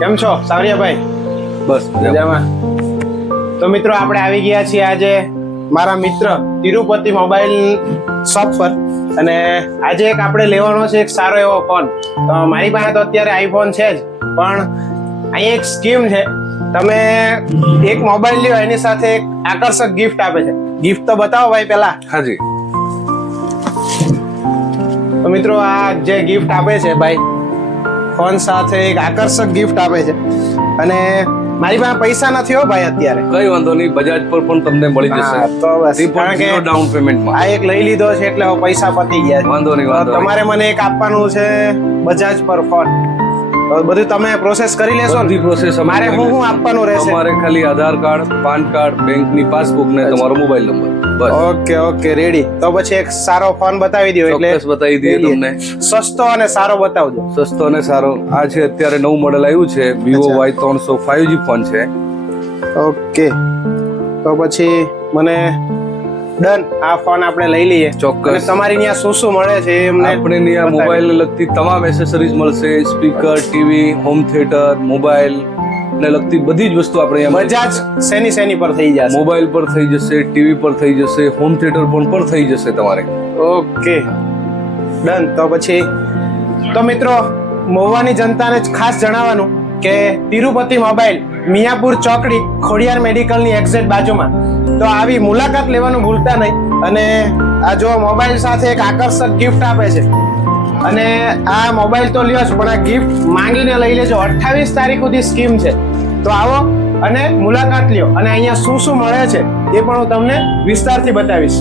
કેમ છો સાવરિયાભાઈ? બસ મજામાં. તો મિત્રો આપણે આવી ગયા છીએ આજે મારા મિત્ર તિરુપતિ મોબાઈલ શોપ પર, અને આજે એક આપણે લેવાનો છે એક સારો એવો ફોન. તો મારી પાસે તો અત્યારે આઈફોન છે જ, પણ અહીં એક સ્કીમ છે. તમે એક મોબાઈલ લ્યો એની સાથે એક આકર્ષક ગિફ્ટ આપે છે. ગિફ્ટ તો બતાવો ભાઈ પહેલા. હાજી. તો મિત્રો આ જે ગિફ્ટ આપે છે ભાઈ, ફોન સાથે એક આકર્ષક ગિફ્ટ આપે છે. અને મારી પાસે પૈસા નથી હો ભાઈ અત્યારે. કઈ વાંધો નહીં, બજાજ પર પણ તમને મળી જશે. તો બસ, કારણ કે ડાઉન પેમેન્ટમાં આ એક લઈ લીધો છે એટલે હવે પૈસા પતી ગયા છે. વાંધો નહીં, વાંધો તમારે મને એક આપવાનું છે બજાજ પર ફોન. તો બધું તમે પ્રોસેસ કરી લેશો ને? બધી પ્રોસેસ મારે હું આપવાનું રહેશે? તમારે ખાલી આધાર કાર્ડ, પાન કાર્ડ, બેંકની પાસબુક ને તમારો મોબાઈલ નંબર, બસ. Okay ready. તો પછી એક સારો ફોન બતાવી દો. એટલે ચોક્કસ બતાવી દઈએ તમને. સસ્તો અને સારો બતાવજો. સસ્તો અને સારો. આ છે અત્યારે નવું મોડેલ આવ્યું છે, Vivo Y300 5G ફોન છે. ઓકે, તો પછી મને ડન, આ ફોન આપણે લઈ લઈએ. ચોક્કસ. અને તમારી ત્યાં શું મળે છે એમને આપણે ત્યાં મોબાઈલ ને લગતી તમામ એસેસરીઝ મળશે. Speaker, TV, home theatre, mobile ને લગતી બધી જ વસ્તુ આપણે અહીંયા બજાજ શેની પર થઈ જશે? મોબાઈલ પર થઈ જશે, ટીવી પર થઈ જશે, હોમ થિયેટર પર થઈ જશે તમારે. Okay done. તો પછી તો મિત્રો, મહુવાની જનતાને ખાસ જણાવવાનું કે તિરુપતિ મોબાઈલ મિયાપુર ચોકડી ખોડિયાર મેડિકલની એક્ઝેક્ટ બાજુમાં. તો આવી મુલાકાત લેવાનું ભૂલતા નહીં. અને આ જો મોબાઈલ સાથે એક આકર્ષક ગિફ્ટ આપે છે, અને આ મોબાઈલ તો લ્યો જ, પણ આ ગિફ્ટ માંગીને લઈ લેજો. 28 તારીખ સુધી સ્કીમ છે. તો આવો અને મુલાકાત લ્યો, અને અહીંયા શું મળે છે એ પણ હું તમને વિસ્તારથી બતાવીશ.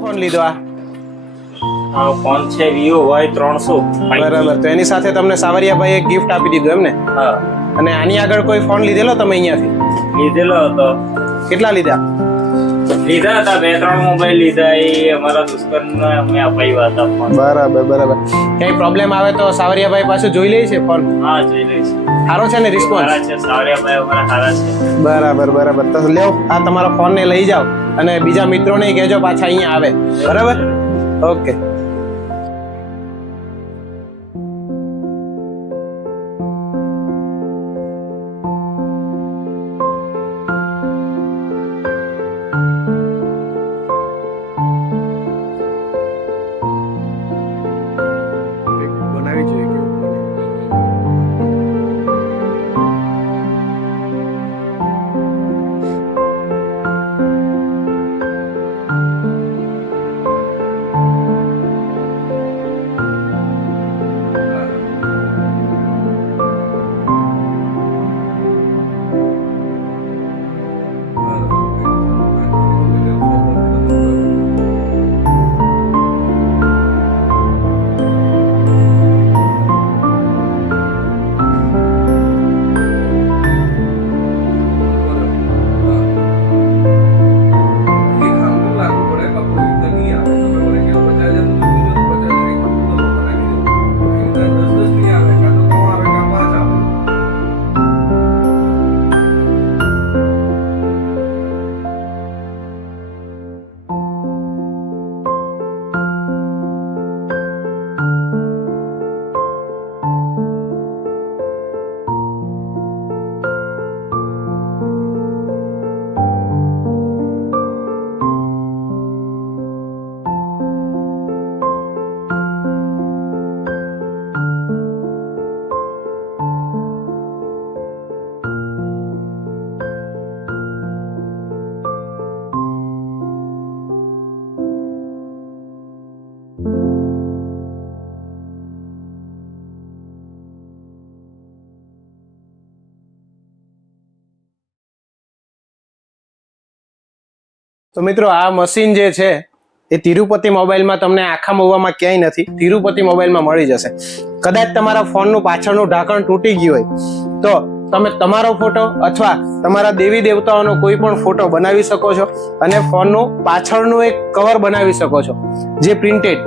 ફોન લીધો આ ફોન છે Vivo Y300. બરાબર. તો એની સાથે તમને સાવરિયાભાઈ એક ગિફ્ટ આપી દીધું એમ ને? હા. અને આની આગળ કોઈ ફોન લીધેલો તમે અહીંયાથી? લીધેલો હતો. કેટલા લીધા હતા 2-3 મોબાઈલ લીધા. એ અમારા દુશ્મનને અમે અપાવ્યા હતા ફોન. બરાબર. કઈ પ્રોબ્લેમ આવે તો સાવરિયાભાઈ પાછું જોઈ લે છે ફોન? હા, જોઈ લઈશ. સારો છે ને રિસ્પોન્સ? સારા છે, સાવરિયાભાઈ અમારા સારા છે. બરાબર. તો લ્યો, આ તમારો ફોન ને લઈ જાઓ, અને બીજા મિત્રોને કહેજો પાછા અહીંયા આવે. બરાબર, ઓકે. બનાવી જોઈએ કેવું તો મિત્રો આ મશીન જે છે એ તિરુપતિ મોબાઈલમાં તમને આખા મહુવામાં ક્યાંય નથી, તિરુપતિ મોબાઈલમાં મળી જશે. કદાચ તમારા ફોનનું પાછળનું ઢાંકણ તૂટી ગયું હોય તો તમે તમારો ફોટો અથવા તમારા દેવી દેવતાઓનો કોઈ પણ ફોટો બનાવી શકો છો અને ફોનનું પાછળનું એક કવર બનાવી શકો છો જે પ્રિન્ટેડ.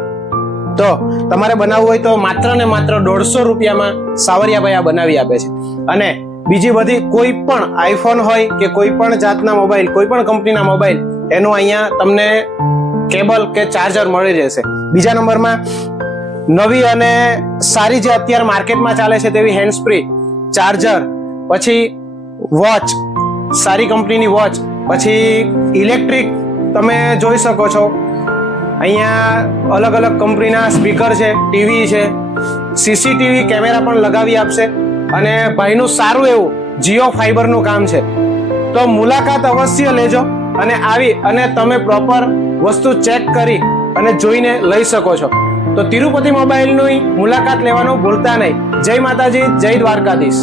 તો તમારે બનાવવું હોય તો માત્ર ને માત્ર 150 રૂપિયામાં સાવરિયાભાઈ આ બનાવી આપે છે. અને બીજી બધી કોઈ પણ આઈફોન હોય કે કોઈ પણ જાતના મોબાઈલ, કોઈ પણ કંપનીના મોબાઈલ, એનું અહીંયા તમને કેબલ કે ચાર્જર મળી રહેશે. બીજા નંબરમાં નવી અને સારી જે અત્યારે માર્કેટમાં ચાલે છે તેવી હેન્ડ સ્પ્રી, ચાર્જર, પછી વોચ, સારી કંપનીની વોચ, પછી ઇલેક્ટ્રિક તમે જોઈ શકો છો. અહીંયા અલગ અલગ કંપનીના સ્પીકર છે, ટીવી છે, સીસીટીવી કેમેરા પણ લગાવી આપશે. અને ભાઈનું સારું એવું જીઓ ફાઈબરનું કામ છે. તો મુલાકાત અવશ્ય લેજો અને આવી અને તમે પ્રોપર વસ્તુ ચેક કરી અને જોઈને લઈ શકો છો. તો તિરુપતિ મોબાઈલની મુલાકાત લેવાનું ભૂલતા નહીં. જય માતાજી, જય દ્વારકાધીશ.